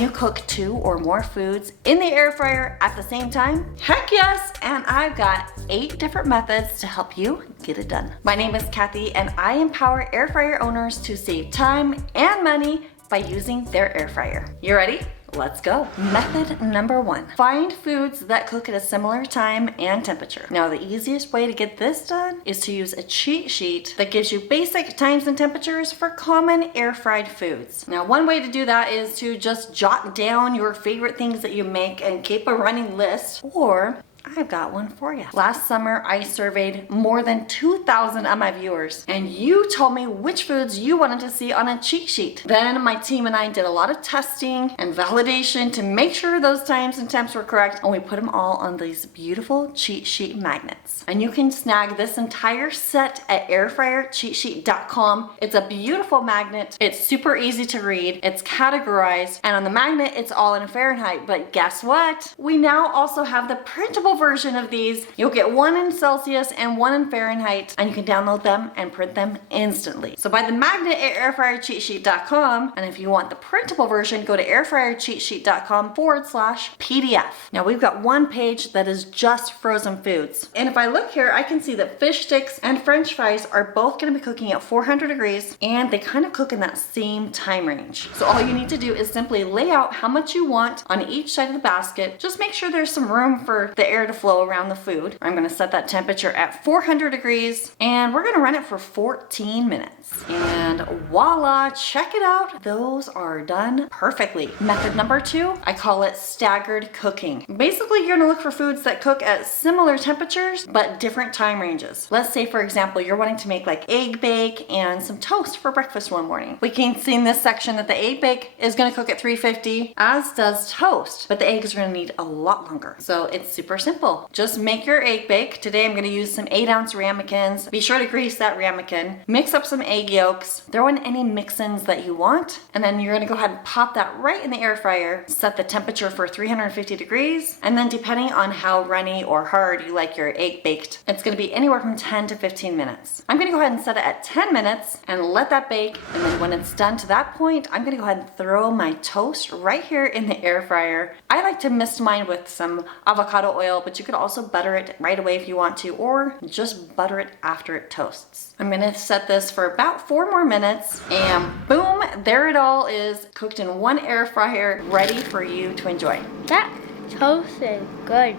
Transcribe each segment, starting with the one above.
Can you cook 2 or more foods in the air fryer at the same time? Heck yes, and I've got 8 different methods to help you get it done. My name is Kathy and I empower air fryer owners to save time and money by using their air fryer. You ready? Let's go. Method number 1. Find foods that cook at a similar time and temperature. Now, the easiest way to get this done is to use a cheat sheet that gives you basic times and temperatures for common air fried foods. Now, one way to do that is to just jot down your favorite things that you make and keep a running list, or I've got one for you. Last summer, I surveyed more than 2,000 of my viewers, and you told me which foods you wanted to see on a cheat sheet. Then my team and I did a lot of testing and validation to make sure those times and temps were correct, and we put them all on these beautiful cheat sheet magnets. And you can snag this entire set at airfryercheatsheet.com. It's a beautiful magnet. It's super easy to read. It's categorized, and on the magnet, it's all in Fahrenheit. But guess what? We now also have the printable version of these. You'll get one in Celsius and one in Fahrenheit, and you can download them and print them instantly. So buy the magnet at airfryercheatsheet.com, and if you want the printable version, go to airfryercheatsheet.com/PDF. Now we've got one page that is just frozen foods. And if I look here, I can see that fish sticks and French fries are both gonna be cooking at 400 degrees, and they kind of cook in that same time range. So all you need to do is simply lay out how much you want on each side of the basket. Just make sure there's some room for the air to flow around the food. I'm gonna set that temperature at 400 degrees and we're gonna run it for 14 minutes. And voila, check it out. Those are done perfectly. Method number 2, I call it staggered cooking. Basically, you're gonna look for foods that cook at similar temperatures but different time ranges. Let's say, for example, you're wanting to make like egg bake and some toast for breakfast one morning. We can see in this section that the egg bake is gonna cook at 350, as does toast, but the eggs are gonna need a lot longer. So it's super simple. Just make your egg bake. Today I'm going to use some 8-ounce ramekins. Be sure to grease that ramekin. Mix up some egg yolks. Throw in any mix-ins that you want. And then you're going to go ahead and pop that right in the air fryer. Set the temperature for 350 degrees. And then depending on how runny or hard you like your egg baked, it's going to be anywhere from 10 to 15 minutes. I'm going to go ahead and set it at 10 minutes and let that bake. And then when it's done to that point, I'm going to go ahead and throw my toast right here in the air fryer. I like to mist mine with some avocado oil, but you could also butter it right away if you want to, or just butter it after it toasts. I'm gonna set this for about 4 more minutes, and boom, there it all is, cooked in one air fryer, ready for you to enjoy. That toast is good.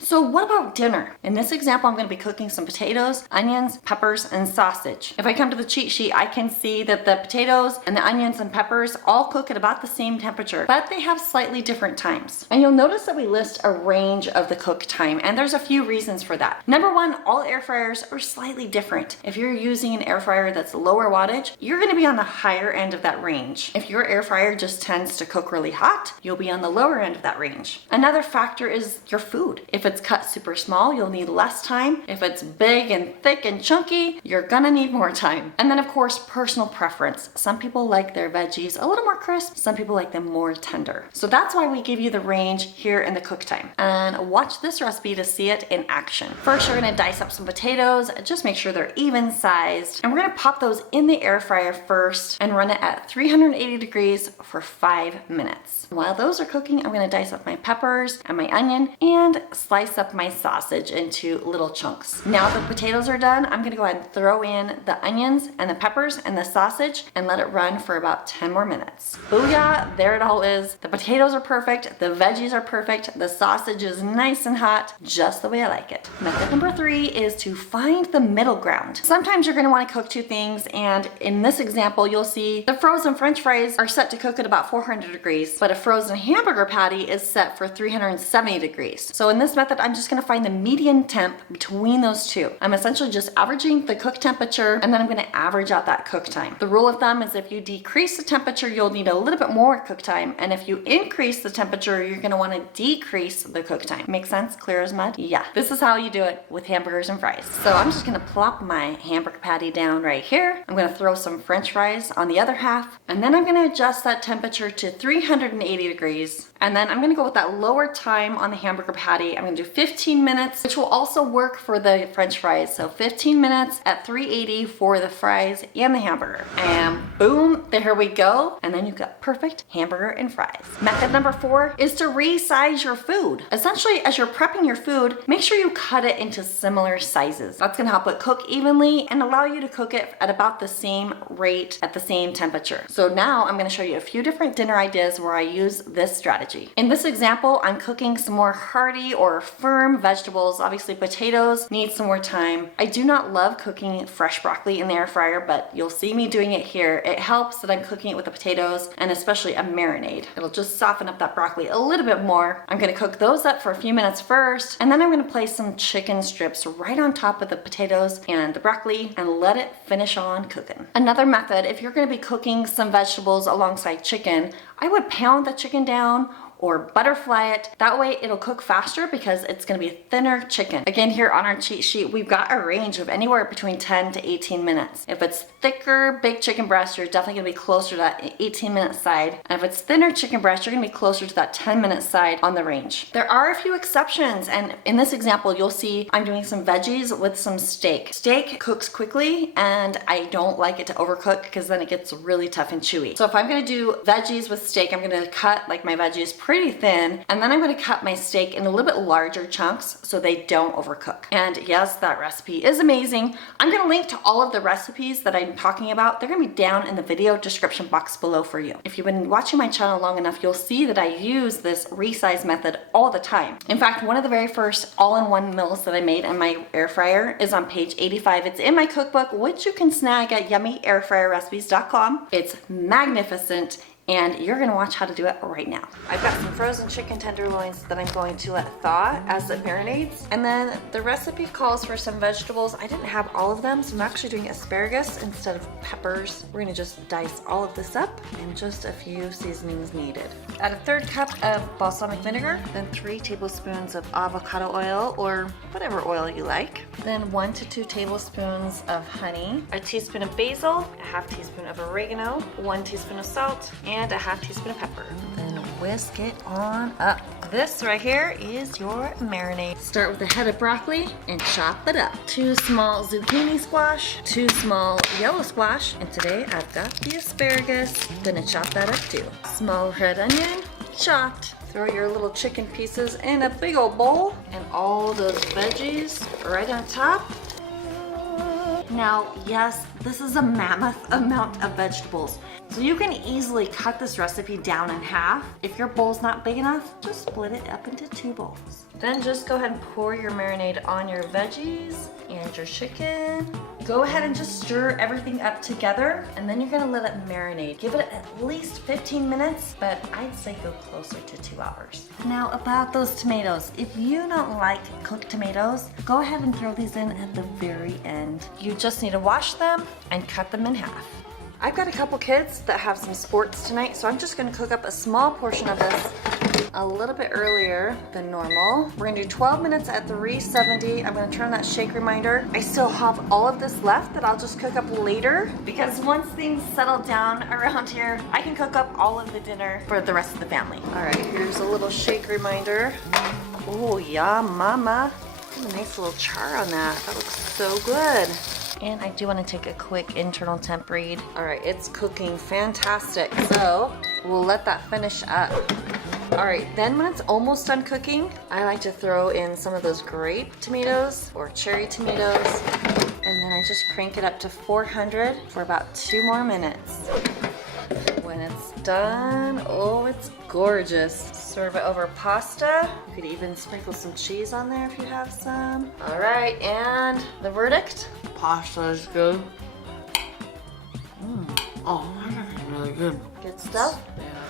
So what about dinner? In this example, I'm going to be cooking some potatoes, onions, peppers, and sausage. If I come to the cheat sheet, I can see that the potatoes and the onions and peppers all cook at about the same temperature, but they have slightly different times. And you'll notice that we list a range of the cook time, and there's a few reasons for that. Number 1, all air fryers are slightly different. If you're using an air fryer that's lower wattage, you're going to be on the higher end of that range. If your air fryer just tends to cook really hot, you'll be on the lower end of that range. Another factor is your food. If it's cut super small, you'll need less time. If it's big and thick and chunky, you're gonna need more time. And then of course, personal preference. Some people like their veggies a little more crisp, some people like them more tender. So that's why we give you the range here in the cook time. And watch this recipe to see it in action. First, you're gonna dice up some potatoes, just make sure they're even sized. And we're gonna pop those in the air fryer first and run it at 380 degrees for 5 minutes. While those are cooking, I'm gonna dice up my peppers and my onion and slice up my sausage into little chunks. Now the potatoes are done, I'm gonna go ahead and throw in the onions and the peppers and the sausage and let it run for about 10 more minutes. Booyah, there it all is. The potatoes are perfect, the veggies are perfect, the sausage is nice and hot, just the way I like it. Method number 3 is to find the middle ground. Sometimes you're gonna wanna cook 2 things, and in this example, you'll see the frozen French fries are set to cook at about 400 degrees, but a frozen hamburger patty is set for 370 degrees. So in this method, I'm just gonna find the median temp between those two. I'm essentially just averaging the cook temperature, and then I'm gonna average out that cook time. The rule of thumb is if you decrease the temperature, you'll need a little bit more cook time, and if you increase the temperature, you're gonna wanna decrease the cook time. Make sense? Clear as mud? Yeah, this is how you do it with hamburgers and fries. So I'm just gonna plop my hamburger patty down right here. I'm gonna throw some French fries on the other half, and then I'm gonna adjust that temperature to 380 degrees, and then I'm gonna go with that lower time on the hamburger patty. I'm gonna gonna do 15 minutes, which will also work for the French fries. So 15 minutes at 380 for the fries and the hamburger. And boom, there we go. And then you've got perfect hamburger and fries. Method number 4 is to resize your food. Essentially, as you're prepping your food, make sure you cut it into similar sizes. That's gonna help it cook evenly and allow you to cook it at about the same rate at the same temperature. So now I'm gonna show you a few different dinner ideas where I use this strategy. In this example, I'm cooking some more hearty or firm vegetables. Obviously, potatoes need some more time. I do not love cooking fresh broccoli in the air fryer, but you'll see me doing it here. It helps that I'm cooking it with the potatoes and especially a marinade. It'll just soften up that broccoli a little bit more. I'm gonna cook those up for a few minutes first, and then I'm gonna place some chicken strips right on top of the potatoes and the broccoli and let it finish on cooking. Another method, if you're gonna be cooking some vegetables alongside chicken, I would pound the chicken down or butterfly it. That way it'll cook faster because it's gonna be a thinner chicken. Again, here on our cheat sheet, we've got a range of anywhere between 10 to 18 minutes. If it's thicker, big chicken breast, you're definitely gonna be closer to that 18-minute side. And if it's thinner chicken breast, you're gonna be closer to that 10-minute side on the range. There are a few exceptions, and in this example, you'll see I'm doing some veggies with some steak. Steak cooks quickly, and I don't like it to overcook because then it gets really tough and chewy. So if I'm gonna do veggies with steak, I'm gonna cut like my veggies pretty thin, and then I'm going to cut my steak in a little bit larger chunks so they don't overcook. And yes, that recipe is amazing. I'm going to link to all of the recipes that I'm talking about. They're going to be down in the video description box below for you. If you've been watching my channel long enough, you'll see that I use this resize method all the time. In fact, one of the very first all-in-one meals that I made in my air fryer is on page 85. It's in my cookbook, which you can snag at yummyairfryerrecipes.com. It's magnificent, and you're gonna watch how to do it right now. I've got some frozen chicken tenderloins that I'm going to let thaw as it marinates. And then the recipe calls for some vegetables. I didn't have all of them, so I'm actually doing asparagus instead of peppers. We're gonna just dice all of this up and just a few seasonings needed. Add a 1/3 cup of balsamic vinegar, then 3 tablespoons of avocado oil or whatever oil you like. Then 1 to 2 tablespoons of honey, a teaspoon of basil, a 1/2 teaspoon of oregano, 1 teaspoon of salt, and a 1/2 teaspoon of pepper. Then whisk it on up. This right here is your marinade. Start with a head of broccoli and chop it up. 2 small zucchini squash, 2 small yellow squash, and today I've got the asparagus. Gonna chop that up too. Small red onion, chopped. Throw your little chicken pieces in a big old bowl and all those veggies right on top. Now, yes, this is a mammoth amount of vegetables. So you can easily cut this recipe down in half. If your bowl's not big enough, just split it up into 2 bowls. Then just go ahead and pour your marinade on your veggies and your chicken. Go ahead and just stir everything up together, and then you're gonna let it marinate. Give it at least 15 minutes, but I'd say go closer to 2 hours. Now about those tomatoes. If you don't like cooked tomatoes, go ahead and throw these in at the very end. You just need to wash them and cut them in half. I've got a couple kids that have some sports tonight, so I'm just gonna cook up a small portion of this a little bit earlier than normal. We're gonna do 12 minutes at 370. I'm gonna turn that shake reminder. I still have all of this left that I'll just cook up later, because once things settle down around here, I can cook up all of the dinner for the rest of the family. All right, here's a little shake reminder. Oh yeah, mama. Ooh, nice little char on that. That looks so good. And I do want to take a quick internal temp read. All right, it's cooking fantastic. So we'll let that finish up. All right, then when it's almost done cooking, I like to throw in some of those grape tomatoes or cherry tomatoes. And then I just crank it up to 400 for about 2 more minutes. When it's done, oh, it's gorgeous. Serve it over pasta. You could even sprinkle some cheese on there if you have some. All right, and the verdict? Pasta is good. Oh, that's really good. Good stuff.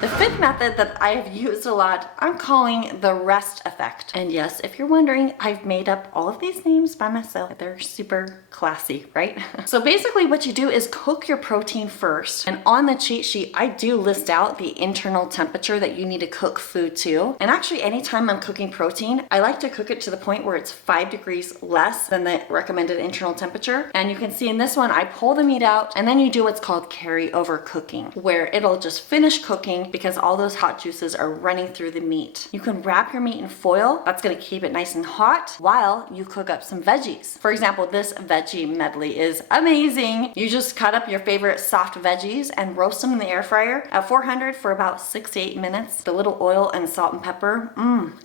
The 5th method that I have used a lot, I'm calling the rest effect. And yes, if you're wondering, I've made up all of these names by myself. They're super classy, right? So basically what you do is cook your protein first. And on the cheat sheet, I do list out the internal temperature that you need to cook food to. And actually anytime I'm cooking protein, I like to cook it to the point where it's 5 degrees less than the recommended internal temperature. And you can see in this one, I pull the meat out and then you do what's called carry over cooking, where it'll just finish cooking cooking because all those hot juices are running through the meat. You can wrap your meat in foil. That's gonna keep it nice and hot while you cook up some veggies. For example, this veggie medley is amazing. You just cut up your favorite soft veggies and roast them in the air fryer at 400 for about 6 to 8 minutes. The little oil and salt and pepper,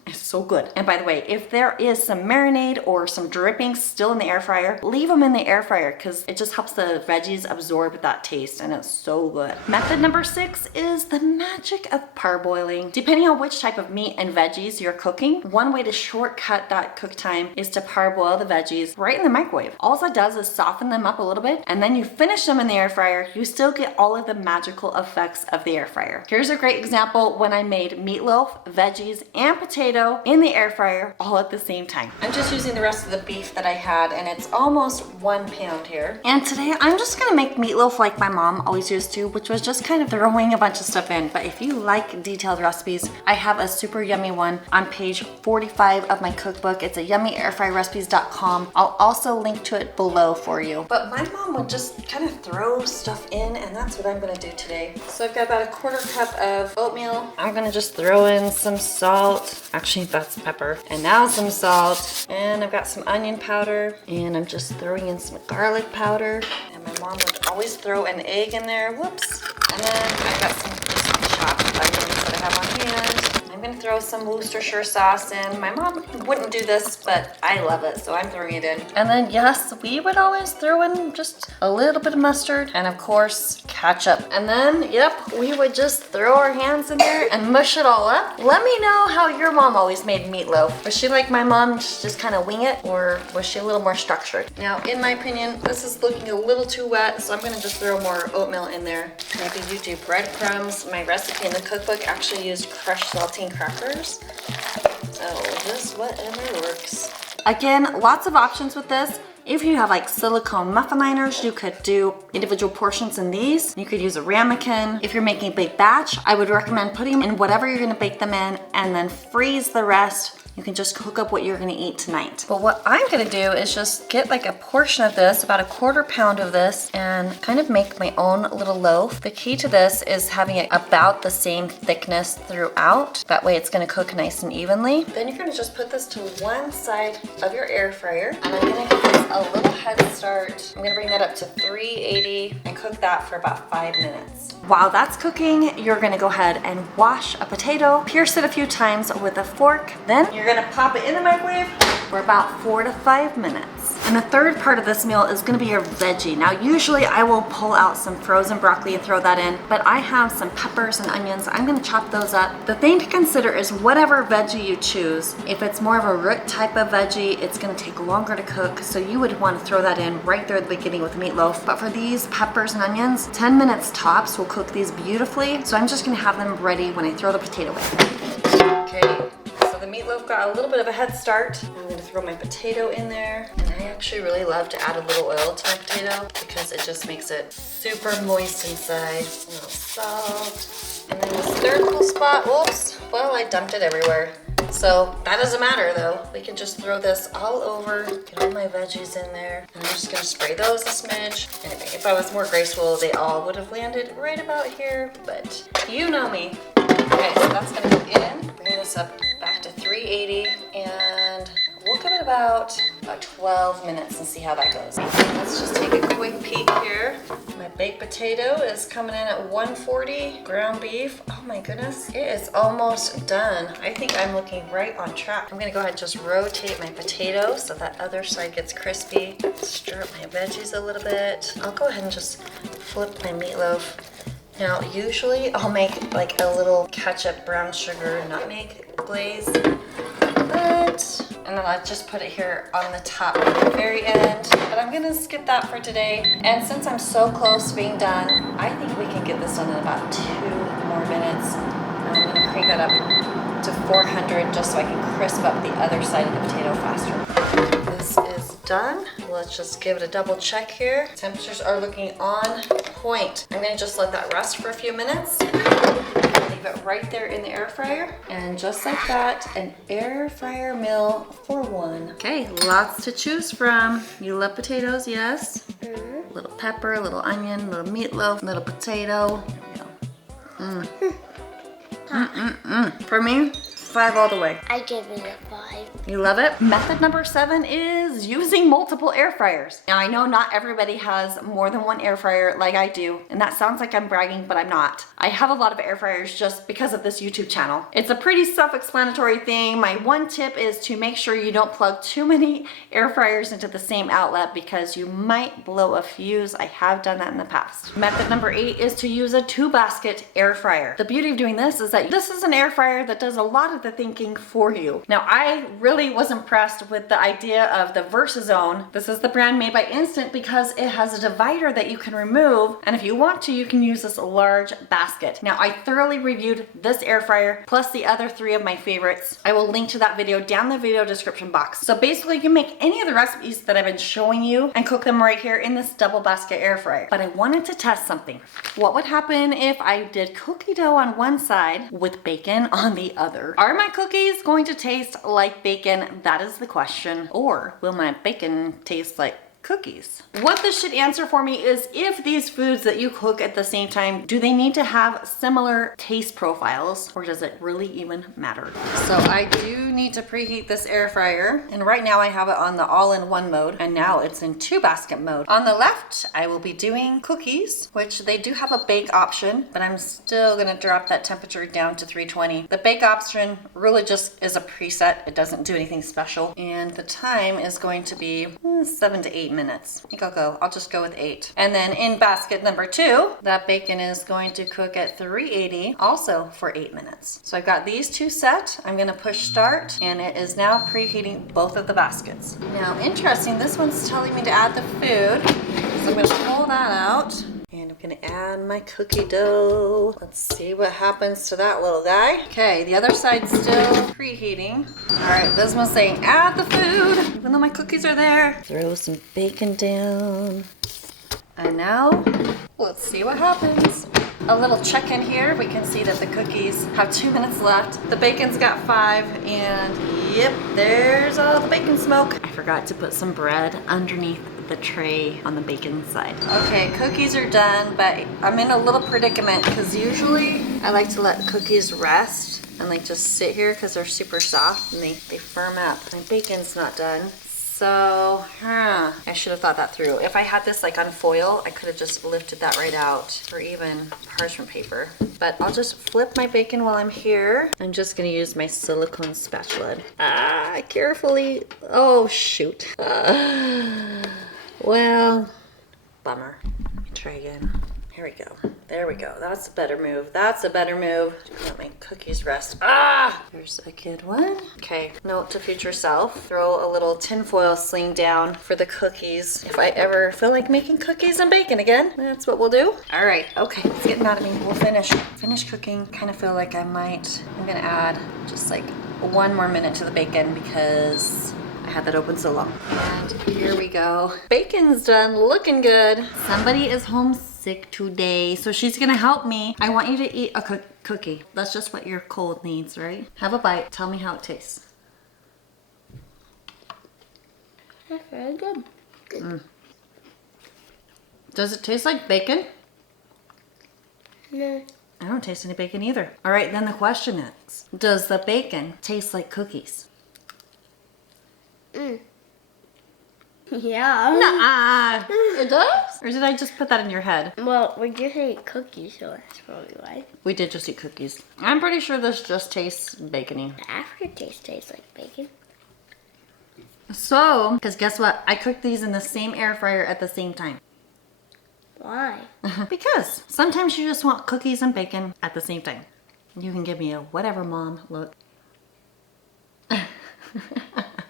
it's so good. And by the way, if there is some marinade or some drippings still in the air fryer, leave them in the air fryer because it just helps the veggies absorb that taste, and it's so good. Method number 6 is the magic of parboiling. Depending on which type of meat and veggies you're cooking, one way to shortcut that cook time is to parboil the veggies right in the microwave. All that does is soften them up a little bit, and then you finish them in the air fryer. You still get all of the magical effects of the air fryer. Here's a great example when I made meatloaf, veggies, and potato in the air fryer all at the same time. I'm just using the rest of the beef that I had, and it's almost 1 pound here. And today I'm just gonna make meatloaf like my mom always used to, which was just kind of throwing a bunch of stuff in. But if you like detailed recipes, I have a super yummy one on page 45 of my cookbook. It's at yummyairfryrecipes.com. I'll also link to it below for you. But my mom would just kind of throw stuff in, and that's what I'm gonna do today. So I've got about a 1/4 cup of oatmeal. I'm gonna just throw in some salt. Actually, that's pepper. And now some salt. And I've got some onion powder. And I'm just throwing in some garlic powder. And my mom would always throw an egg in there. Whoops. And then I've got some chopped onions that I have on hand. I'm gonna throw some Worcestershire sauce in. My mom wouldn't do this, but I love it, so I'm throwing it in. And then yes, we would always throw in just a little bit of mustard and of course ketchup. And then, yep, we would just throw our hands in there and mush it all up. Let me know how your mom always made meatloaf. Was she like my mom, just kind of wing it, or was she a little more structured? Now, in my opinion, this is looking a little too wet, so I'm gonna just throw more oatmeal in there. Maybe you do breadcrumbs. My recipe in the cookbook actually used crushed saltine crackers. So just whatever works. Again, lots of options with this. If you have like silicone muffin liners, you could do individual portions in these. You could use a ramekin. If you're making a big batch, I would recommend putting them in whatever you're gonna bake them in and then freeze the rest. You can just cook up what you're gonna eat tonight. But what I'm gonna do is just get like a portion of this, about a 1/4 pound of this, and kind of make my own little loaf. The key to this is having it about the same thickness throughout. That way it's gonna cook nice and evenly. Then you're gonna just put this to one side of your air fryer, and I'm gonna give this a little head start. I'm gonna bring that up to 380 and cook that for about 5 minutes. While that's cooking, you're gonna go ahead and wash a potato, pierce it a few times with a fork, then you're gonna pop it in the microwave for about 4 to 5 minutes. And the third part of this meal is gonna be your veggie. Now, usually I will pull out some frozen broccoli and throw that in, but I have some peppers and onions. I'm gonna chop those up. The thing to consider is whatever veggie you choose. If it's more of a root type of veggie, it's gonna take longer to cook, so you would wanna throw that in right there at the beginning with meatloaf. But for these peppers and onions, 10 minutes tops will cook these beautifully, so I'm just gonna have them ready when I throw the potato in. Okay. The meatloaf got a little bit of a head start. I'm gonna throw my potato in there. And I actually really love to add a little oil to my potato because it just makes it super moist inside. A little salt. And then this third little spot, whoops, well, I dumped it everywhere. So that doesn't matter though. We can just throw this all over, get all my veggies in there. And I'm just gonna spray those a smidge. Anyway, if I was more graceful, they all would have landed right about here, but you know me. Okay, so that's gonna go in. Bring this up back to 380, and we'll give it about 12 minutes and see how that goes. Let's just take a quick peek here. My baked potato is coming in at 140. Ground beef, oh my goodness, it is almost done. I think I'm looking right on track. I'm gonna go ahead and just rotate my potato so that other side gets crispy. Stir up my veggies a little bit. I'll go ahead and just flip my meatloaf. Now, usually I'll make like a little ketchup, brown sugar, nutmeg glaze, and then I'll just put it here on the top at the very end. But I'm gonna skip that for today. And since I'm so close to being done, I think we can get this done in about 2 more minutes. And I'm gonna crank that up to 400 just so I can crisp up the other side of the potato faster. This is done. Let's just give it a double check here. Temperatures are looking on point. I'm gonna just let that rest for a few minutes. Leave it right there in the air fryer. And just like that, an air fryer meal for one. Okay, lots to choose from. You love potatoes, yes? Mm-hmm. Little pepper, little onion, little meatloaf, little potato. There we go. For me, 5 all the way. I give it a 5. You love it? Method number 7 is using multiple air fryers. Now I know not everybody has more than one air fryer like I do, and that sounds like I'm bragging, but I'm not. I have a lot of air fryers just because of this YouTube channel. It's a pretty self-explanatory thing. My one tip is to make sure you don't plug too many air fryers into the same outlet because you might blow a fuse. I have done that in the past. Method number 8 is to use a 2-basket air fryer. The beauty of doing this is that this is an air fryer that does a lot of the thinking for you. Now I really was impressed with the idea of the VersaZone. This is the brand made by Instant because it has a divider that you can remove, and if you want to, you can use this large basket. Now I thoroughly reviewed this air fryer plus the other 3 of my favorites. I will link to that video down the video description box. So basically you can make any of the recipes that I've been showing you and cook them right here in this double basket air fryer. But I wanted to test something. What would happen if I did cookie dough on one side with bacon on the other? Are my cookies going to taste like bacon? That is the question. Or will my bacon taste like cookies? What this should answer for me is if these foods that you cook at the same time, do they need to have similar taste profiles, or does it really even matter? So I do need to preheat this air fryer, and right now I have it on the all-in-one mode, and now it's in 2-basket mode. On the left, I will be doing cookies, which they do have a bake option, but I'm still gonna drop that temperature down to 320. The bake option really just is a preset. It doesn't do anything special, and the time is going to be 7 to 8 minutes. I think I'll just go with 8. And then in basket number 2, that bacon is going to cook at 380, also for 8 minutes. So I've got these 2 set. I'm gonna push start, and it is now preheating both of the baskets. Now, interesting, this one's telling me to add the food. So I'm gonna pull that out. And I'm gonna add my cookie dough. Let's see what happens to that little guy. Okay, the other side's still preheating. All right, this one's saying add the food, even though my cookies are there. Throw some bacon down. And now, let's see what happens. A little check in here. We can see that the cookies have 2 minutes left. The bacon's got 5, and yep, there's all the bacon smoke. I forgot to put some bread underneath the tray on the bacon side. Okay, cookies are done, but I'm in a little predicament because usually I like to let cookies rest and like just sit here because they're super soft and they firm up. My bacon's not done. So, I should have thought that through. If I had this like on foil, I could have just lifted that right out, or even parchment paper. But I'll just flip my bacon while I'm here. I'm just gonna use my silicone spatula. Carefully. Oh, shoot. Well, bummer. Let me try again. Here we go. There we go. That's a better move. That's a better move. Let my cookies rest. There's a good one. Okay, note to future self. Throw a little tinfoil sling down for the cookies. If I ever feel like making cookies and bacon again, that's what we'll do. All right, okay, it's getting out of me. We'll finish cooking. Kind of feel like I'm gonna add just like 1 more minute to the bacon because I had that open so long. And here we go. Bacon's done, looking good. Somebody is homesick today, so she's gonna help me. I want you to eat a cookie. That's just what your cold needs, right? Have a bite. Tell me how it tastes. That's very good. Does it taste like bacon? No. I don't taste any bacon either. All right, then the question is, does the bacon taste like cookies? Yeah. Nuh-uh. It does? Or did I just put that in your head? Well, we just ate cookies, so that's probably why. We did just eat cookies. I'm pretty sure this just tastes bacony. The aftertaste tastes like bacon. So, because guess what? I cooked these in the same air fryer at the same time. Why? Because sometimes you just want cookies and bacon at the same time. You can give me a whatever, Mom look.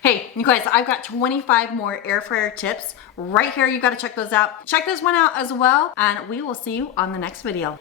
Hey, you guys, I've got 25 more air fryer tips right here. You got to check those out. Check this one out as well, and we will see you on the next video.